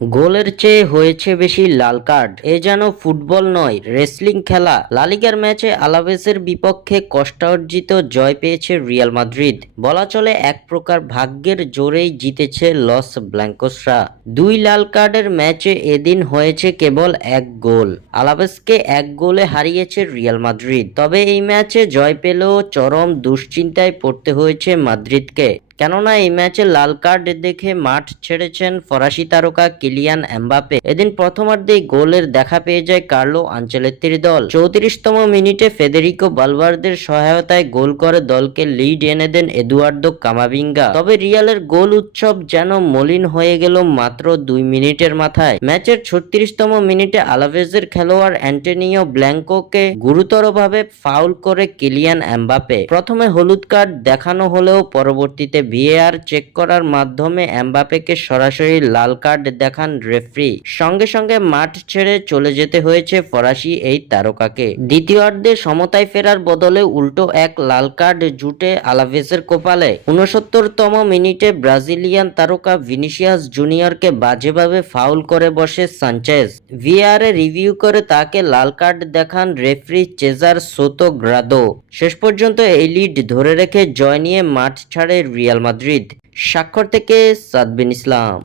গোলের চেয়ে হয়েছে বেশি লাল কার্ড। এ যেন ফুটবল নয়, রেসলিং খেলা। লা লিগার ম্যাচে আলাভেসের বিপক্ষে কষ্টার্জিত জয় পেয়েছে রিয়াল মাদ্রিদ। বলা চলে এক প্রকার ভাগ্যের জোরেই জিতেছে লস ব্ল্যাঙ্কোসরা। দুই লাল কার্ডের ম্যাচে এদিন হয়েছে কেবল এক গোল। আলাভেসকে এক গোলে হারিয়েছে রিয়াল মাদ্রিদ। তবে এই ম্যাচে জয় পেলেও চরম দুশ্চিন্তায় পড়তে হয়েছে মাদ্রিদকে। কেননা এই ম্যাচে লাল কার্ড দেখে মাঠ ছেড়েছেন ফরাসি তারকা কিলিয়ান এমবাপে। এদিন প্রথমার্ধেই গোলের দেখা পেয়ে যায় কার্লো আনচেলত্তির দল। 34তম মিনিটে ফেদেরিকো বালভার্দের সহায়তায় গোল করে দলকে লিড এনে দেন এদুয়ার্দো কামাভিঙ্গা। তবে রিয়ালের গোল উৎসব যেন মলিন হয়ে গেল মাত্র 2 মিনিটের মাথায়। ম্যাচের 36তম মিনিটে আলাভেজের খেলোয়াড় অ্যান্টনিও ব্ল্যাঙ্কোকে গুরুতরভাবে ফাউল করে কিলিয়ান এমবাপে। প্রথমে হলুদ কার্ড দেখানো হলেও পরবর্তীতে ভিএআর চেক করার মাধ্যমে এমবাপেকে সরাসরি লাল কার্ড দেখান রেফারি। সঙ্গে সঙ্গে মাঠ ছেড়ে চলে যেতে হয়েছে ফরাসি এই তারকাকে। দ্বিতীয়ার্ধে সমতায় ফেরার বদলে উল্টো এক লাল কার্ড জুটে আলাভেসের কপালে। 69তম মিনিটে ব্রাজিলিয়ান তারকা ভিনিসিয়াস জুনিয়রকে বাজেভাবে ফাউল করে বসে সানচেজ। ভিএআর রিভিউ করে তাকে লাল কার্ড দেখান রেফারি চেজার সোতো গ্রাদো। শেষ পর্যন্ত এই লিড ধরে রেখে জয় নিয়ে মাঠ ছাড়ে রিয়াল মাদ্রিদ। স্বাক্ষর থেকে সাদবিন ইসলাম।